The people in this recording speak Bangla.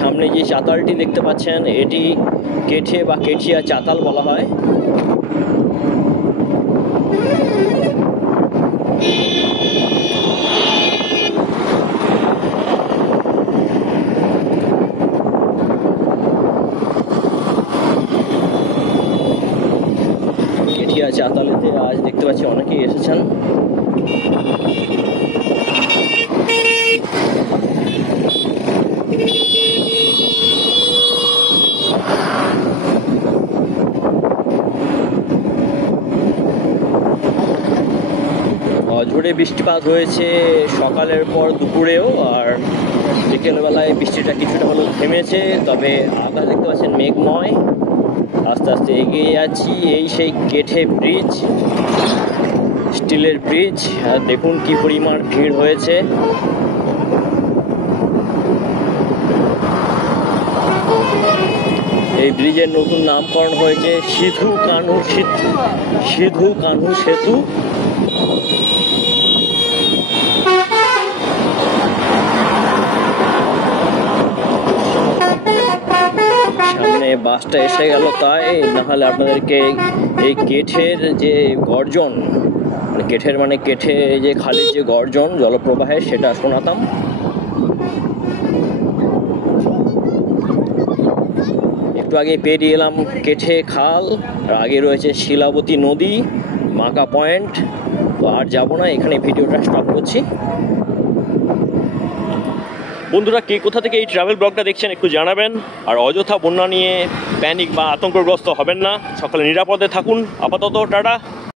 সামনে যে চাতালটি দেখতে পাচ্ছেন এটি কেঠে বা কেঠিয়া চাতাল বলা হয়। কেঠিয়া চাতালেতে আজ দেখতে পাচ্ছি অনেকেই এসেছেন। ঝড়ে বৃষ্টিপাত হয়েছে সকালের পর দুপুরেও, আর বিকেলবেলায় বৃষ্টিটা কিছুটা হলেও থেমেছে। তবে আকাশ দেখতে পাচ্ছেন মেঘময়। আস্তে আস্তে এগিয়ে যাচ্ছি। এই সেই কেঠে ব্রিজ, স্টিলের ব্রিজ। আর দেখুন কি পরিমাণ ভিড় হয়েছে। এই ব্রিজের নতুন নামকরণ হয়েছে সিধু কানহু সেতু। সামনে বাসটা এসে গেল, তাই নাহলে আপনাদেরকে এই কেঠের যে গর্জন, কেঠের মানে কেঠে যে খালের যে গর্জন জলপ্রবাহের, সেটা শোনাতাম। একটু আগে পেরিয়ে এলাম কেঠে খাল, আর আগে রয়েছে শিলাবতী নদী, মাকা পয়েন্ট। তো আর যাবো না, এখানে ভিডিওটা স্টপ করছি। বন্ধুরা, কে কোথা থেকে এই ট্রাভেল ব্লগটা দেখছেন একটু জানাবেন। আর অযথা বন্যা নিয়ে প্যানিক বা আতঙ্কগ্রস্ত হবেন না, সকলে নিরাপদে থাকুন। আপাতত টাটা।